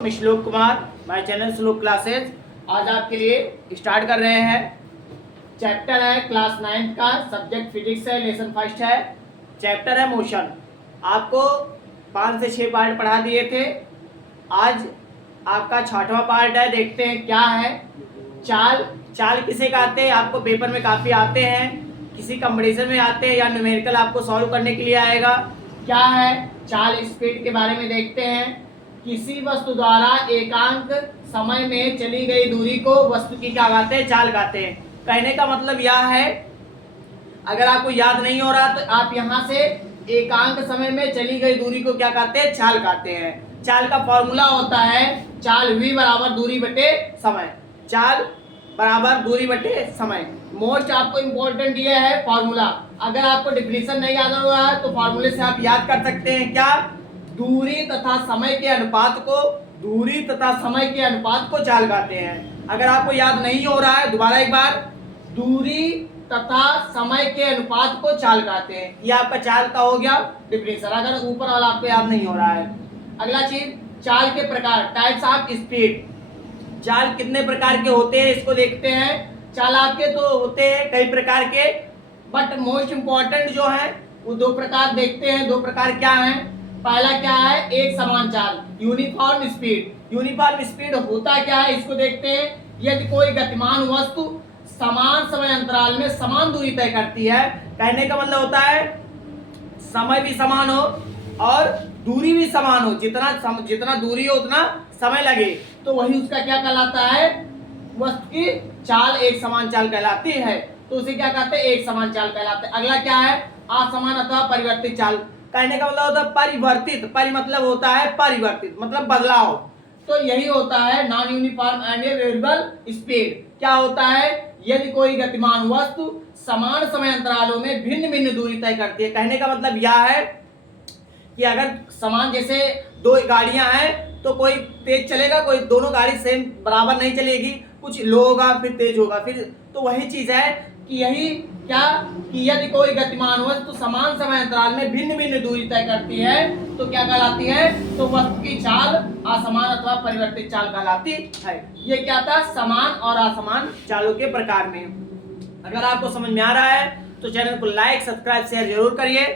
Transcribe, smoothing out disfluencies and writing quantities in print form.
मैं श्लोक Kumar, my channel श्लोक क्लासेस। आज आपके लिए स्टार्ट कर रहे हैं। चैप्टर है क्लास 9 का, सब्जेक्ट फिजिक्स है, लेसन फर्स्ट है। चैप्टर है मोशन। आपको 5 से 6 पार्ट पढ़ा दिए थे। आज आपका 6वां पार्ट है। देखते हैं क्या है। चाल चाल किसे कहते हैं, आपको पेपर में काफ़ी आते हैं, किसी कंपटीशन में आते हैं या न्यूमेरिकल आपको सॉल्व करने के लिए आएगा। क्या है चाल, स्पीड के बारे में देखते हैं। किसी वस्तु द्वारा एकांक समय में चली गई दूरी को वस्तु की क्या कहते हैं, चाल कहते हैं। कहने का मतलब यह है, अगर आपको याद नहीं हो रहा तो आप यहाँ से एकांक समय में चली गई दूरी को क्या कहते हैं, चाल कहते हैं। चाल का फॉर्मूला होता है चाल v बराबर दूरी बटे समय। चाल बराबर दूरी बटे समय। मोस्ट आपको इंपॉर्टेंट ये है फॉर्मूला। अगर आपको डिफिनेशन नहीं याद हो रहा है तो फॉर्मूले से आप याद कर सकते हैं। क्या, दूरी तथा समय के अनुपात को चाल कहते हैं। अगर आपको याद नहीं हो रहा है, दोबारा एक बार, दूरी तथा समय के अनुपात को चाल कहते हैं। ये आपका चाल का हो गया डिफिनेशन, अगर ऊपर वाला आपको याद नहीं हो रहा है। अगला चीज, चाल के प्रकार, टाइप्स ऑफ स्पीड। चाल कितने प्रकार के होते हैं इसको देखते हैं। चाल आपके तो होते हैं कई प्रकार के, बट मोस्ट इंपॉर्टेंट जो है वो 2 प्रकार देखते हैं। 2 प्रकार क्या हैं। पहला क्या है, एक समान चाल, यूनिफॉर्म स्पीड। यूनिफॉर्म स्पीड होता क्या है इसको देखते हैं। यदि कोई गतिमान वस्तु समान समय अंतराल में समान दूरी तय करती है, कहने का मतलब होता है समय भी समान हो और दूरी भी समान हो, जितना दूरी हो उतना समय लगे, तो वही उसका क्या कहलाता है, वस्तु की चाल एक समान चाल कहलाती है। तो उसे क्या कहते हैं, एक समान चाल कहलाते हैं। अगला क्या है, असमान अथवा परिवर्तित चाल। कहने का मतलब होता है परिवर्तित, परि मतलब होता है परिवर्तित, मतलब बदलाव। तो यही होता है non uniform and variable speed. क्या होता है, यदि कोई गतिमान वस्तु समान समय अंतरालों में भिन्न भिन्न दूरी तय करती है। कहने का मतलब यह है कि अगर समान, जैसे 2 गाड़ियां हैं तो कोई तेज चलेगा, कोई, दोनों गाड़ी सेम बराबर नहीं चलेगी, कुछ लो होगा फिर तेज होगा, फिर तो वही चीज है कि यही क्या, कि यदि कोई गतिमान वस्तु समान समय अंतराल में भिन्न भिन्न दूरी तय करती है तो क्या कहलाती है, तो वस्तु की चाल असमान अथवा परिवर्तित चाल कहलाती है। ये क्या था, समान और असमान चालों के प्रकार में। अगर आपको समझ में आ रहा है तो चैनल को लाइक, सब्सक्राइब, शेयर जरूर करिए।